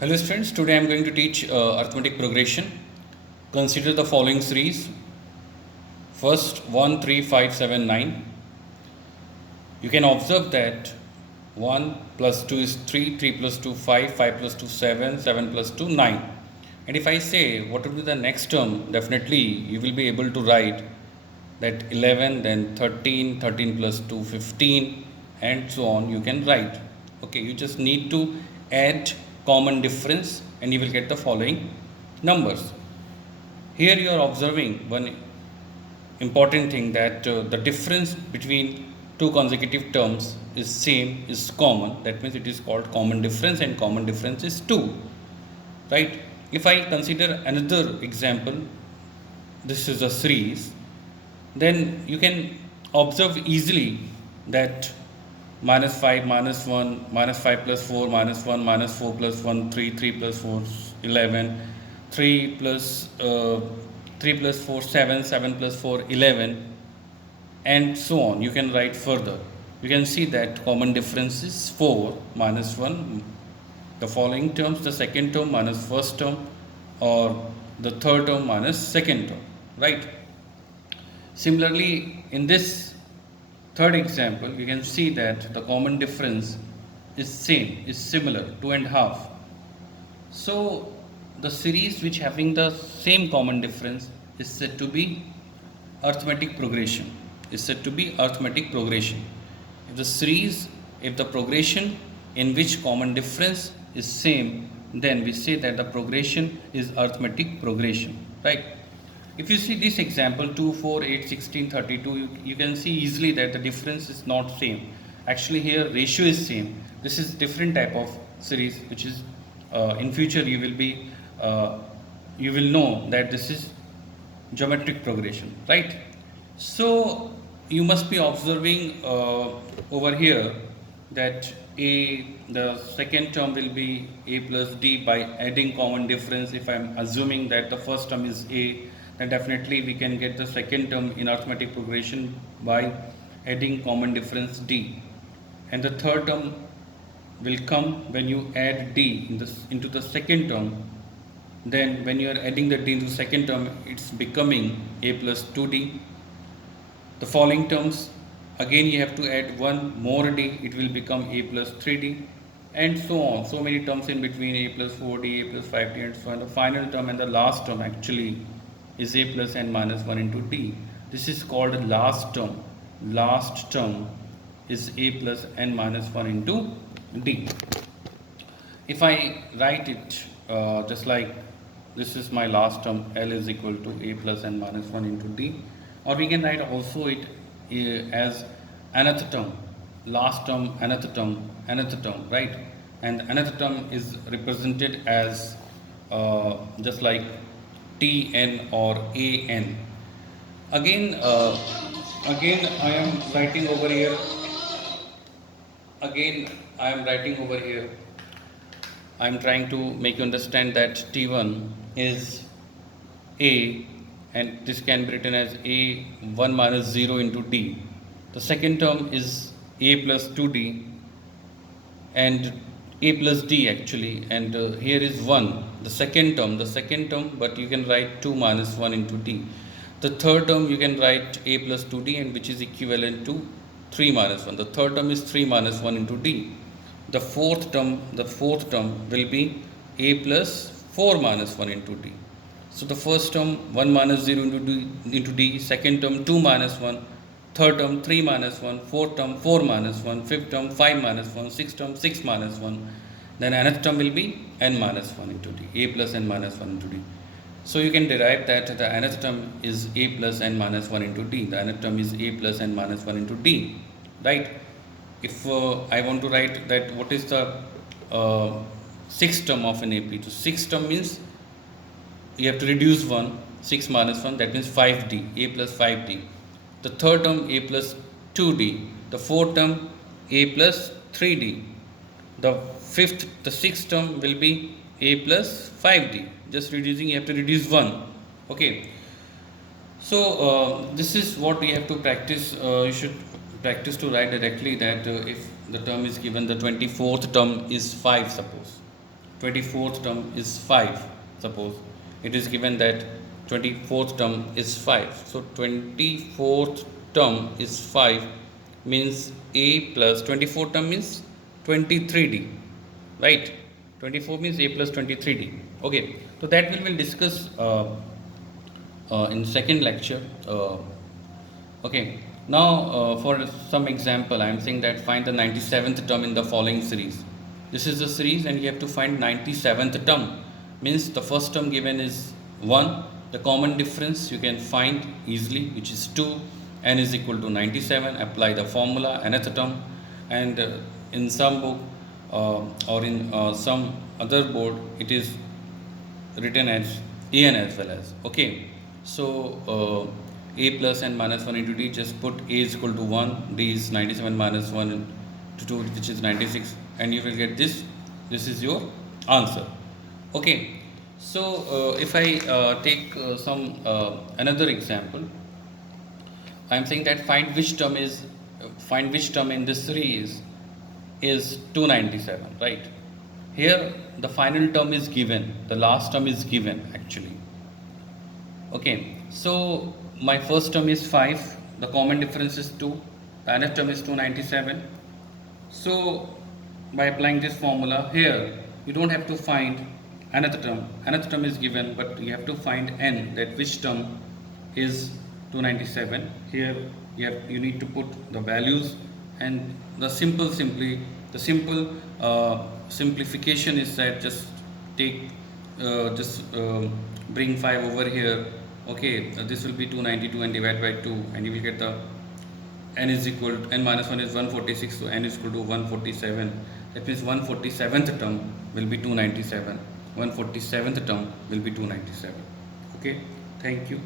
Hello students, today I am going to teach arithmetic progression. Consider the following series. First 1, 3, 5, 7, 9. You can observe that 1 plus 2 is 3, 3 plus 2 5, 5 plus 2 7, 7 plus 2 9. And if I say what will be the next term, definitely you will be able to write that 11, then 13, 13 plus 2 15, and so on you can write. Okay, you just need to add common difference and you will get the following numbers. Here you are observing one important thing, that the difference between two consecutive terms is same, is common. That means it is called common difference, and common difference is 2, right? If I consider another example, this is a series, then you can observe easily that minus 5 minus 1 minus 5 plus 4 minus 1 minus 4 plus 1 3 3 plus 4 11 3 plus 3 plus 4 7 7 plus 4 11, and so on. You can write further. You can see that common difference is 4 minus 1, the following terms, the second term minus first term, or the third term minus second term, right? Similarly, in this third example, you can see that the common difference is same, is similar, 2.5. So the series which having the same common difference is said to be arithmetic progression. Is said to be arithmetic progression. If the series, if the progression in which common difference is same, then we say that the progression is arithmetic progression, right? If you see this example 2, 4, 8, 16, 32, you can see easily that the difference is not same. Actually here ratio is same. This is different type of series, which is in future you will be you will know that this is geometric progression, right? So you must be observing over here that the second term will be a plus d by adding common difference. If I am assuming that the first term is a, then definitely we can get the second term in arithmetic progression by adding common difference d, and the third term will come when you add d into the second term. Then when you are adding the d into the second term, it's becoming a plus 2d. The following terms, again you have to add one more d, it will become a plus 3d, and so on. So many terms in between, a plus 4d, a plus 5d, and so on. The final term and the last term actually is a plus n minus 1 into d. This is called last term. Last term is a plus n minus 1 into d. If I write it just like this is my last term, L is equal to a plus n minus 1 into d, or we can write also it as another term, last term, another term, right? And another term is represented as just like Tn or An. Again, again I am writing over here. Again, I am writing over here. I am trying to make you understand that T1 is A, and this can be written as a 1 minus 0 into d. The second term is a plus 2d and a plus d actually, and here is 1. The second term, but you can write 2 minus 1 into d. The third term you can write a plus 2d, and which is equivalent to 3 minus 1. The third term is 3 minus 1 into d. The fourth term will be a plus 4 minus 1 into d. So the first term 1 minus 0 into d, second term 2 minus 1, third term 3 minus 1, fourth term 4 minus 1, fifth term 5 minus 1, sixth term 6 minus 1. Then another term will be n minus 1 into d, a plus n minus 1 into d. So you can derive that the another term is a plus n minus 1 into d. The another term is a plus n minus 1 into d, right? If I want to write that what is the sixth term of an AP, so sixth term means you have to reduce 1, 6 minus 1, that means 5d, a plus 5d. The third term a plus 2d. The fourth term a plus 3d. The sixth term will be a plus 5d. Just reducing, you have to reduce 1. Okay. So this is what we have to practice. You should practice to write directly that if the term is given, the 24th term is 5, suppose 24th term is 5. Suppose it is given that 24th term is 5. So 24th term is 5 means a plus 24 term means 23d, right? 24 means a plus 23d. Okay, so that we will discuss in second lecture. Okay, now for some example, I am saying that find the 97th term in the following series. This is the series and you have to find 97th term. Means the first term given is 1. The common difference you can find easily, which is 2. N is equal to 97. Apply the formula, nth term. And in some book or in some other board, it is written as an as well as. Okay, so a plus n minus 1 into d, just put a is equal to 1, d is 97 minus 1 to 2, which is 96, and you will get this. This is your answer. Okay, so if I take some another example, I am saying that find which term in this series is 297, right? Here the final term is given, the last term is given actually. Okay, so my first term is 5, the common difference is 2, the nth term is 297. So by applying this formula here, you don't have to find nth term is given, but you have to find n, that which term is 297. Here you need to put the values, and the simple simplification is that just take bring 5 over here. Okay, this will be 292 and divide by 2, and you will get the n is equal to, n minus 1 is 146, so n is equal to 147. That means 147th term will be 297. 147th term will be 297. Okay, thank you.